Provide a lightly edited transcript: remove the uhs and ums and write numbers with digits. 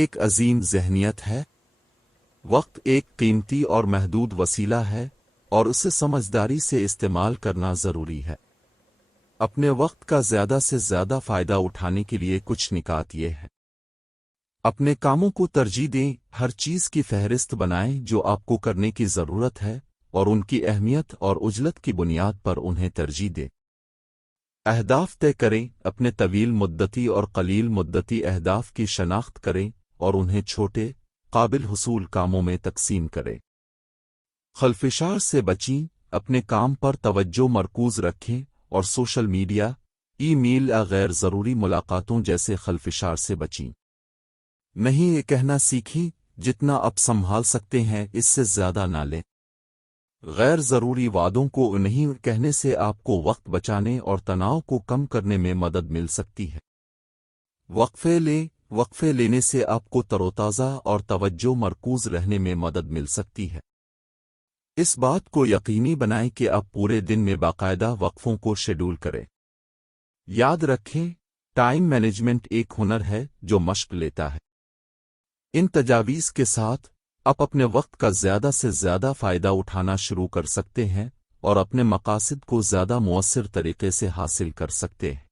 ایک عظیم ذہنیت ہے۔ وقت ایک قیمتی اور محدود وسیلہ ہے اور اسے سمجھداری سے استعمال کرنا ضروری ہے۔ اپنے وقت کا زیادہ سے زیادہ فائدہ اٹھانے کے لیے کچھ نکات یہ ہیں۔ اپنے کاموں کو ترجیح دیں، ہر چیز کی فہرست بنائیں جو آپ کو کرنے کی ضرورت ہے اور ان کی اہمیت اور عجلت کی بنیاد پر انہیں ترجیح دیں۔ اہداف طے کریں، اپنے طویل مدتی اور قلیل مدتی اہداف کی شناخت کریں اور انہیں چھوٹے، قابل حصول کاموں میں تقسیم کریں۔ خلفشار سے بچیں، اپنے کام پر توجہ مرکوز رکھیں اور سوشل میڈیا، ای میل یا غیر ضروری ملاقاتوں جیسے خلفشار سے بچیں۔ نہیں، یہ کہنا سیکھیں جتنا آپ سنبھال سکتے ہیں اس سے زیادہ نہ لیں۔ غیر ضروری وعدوں کو نہیں کہنے سے آپ کو وقت بچانے اور تناؤ کو کم کرنے میں مدد مل سکتی ہے۔ وقفے لیں، وقفے لینے سے آپ کو تروتازہ اور توجہ مرکوز رہنے میں مدد مل سکتی ہے۔ اس بات کو یقینی بنائیں کہ آپ پورے دن میں باقاعدہ وقفوں کو شیڈول کریں۔ یاد رکھیں، ٹائم مینجمنٹ ایک ہنر ہے جو مشق لیتا ہے۔ ان تجاویز کے ساتھ آپ اپنے وقت کا زیادہ سے زیادہ فائدہ اٹھانا شروع کر سکتے ہیں اور اپنے مقاصد کو زیادہ مؤثر طریقے سے حاصل کر سکتے ہیں۔